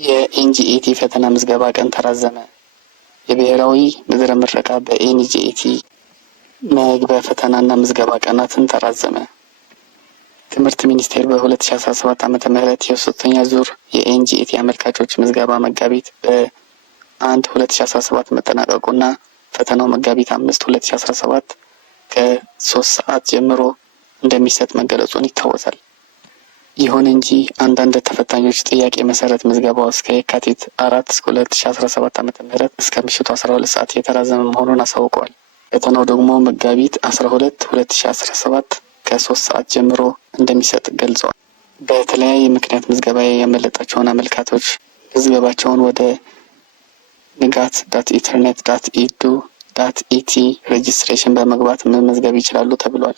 የኤንጂኤቲ ፈተና ምዝገባ ቀን ተራዘመ። የብሔራዊ ምድረ ምረቃ በኤንጂኤቲ መግቢያ ፈተናና ምዝገባ ቀናትን ተራዘመ። ትምህርት ሚኒስቴር በ2017 ዓ.ም የሶስተኛ ዙር የኤንጂኤቲ አመልካቾች ምዝገባ መጋቢት በ1 2017 መጠናቀቁና ፈተናው መጋቢት 5 2017 ከ3 ሰዓት ጀምሮ እንደሚሰጥ መገለጹን ይታወሳል። ይሁን እንጂ አንዳንድ ተፈታኞች ጥያቄ መሰረት ምዝገባው እስከ የካቲት 4 እስከ 2017 ዓ.ም እስከ ምሽቱ 12 ሰዓት የተራዘመ መሆኑን አሳውቀዋል። ፈተናው ደግሞ መጋቢት 12 2017 ከ3 ሰዓት ጀምሮ እንደሚሰጥ ገልጸዋል። በተለያየ ምክንያት ምዝገባ ያመለጣቸውን አመልካቾች ምዝገባቸውን ወደ ንጋት.ኢንተርኔት.ኢዱ.ኢቲ ሬጅስትሬሽን በመግባት መመዝገብ ይችላሉ ተብሏል።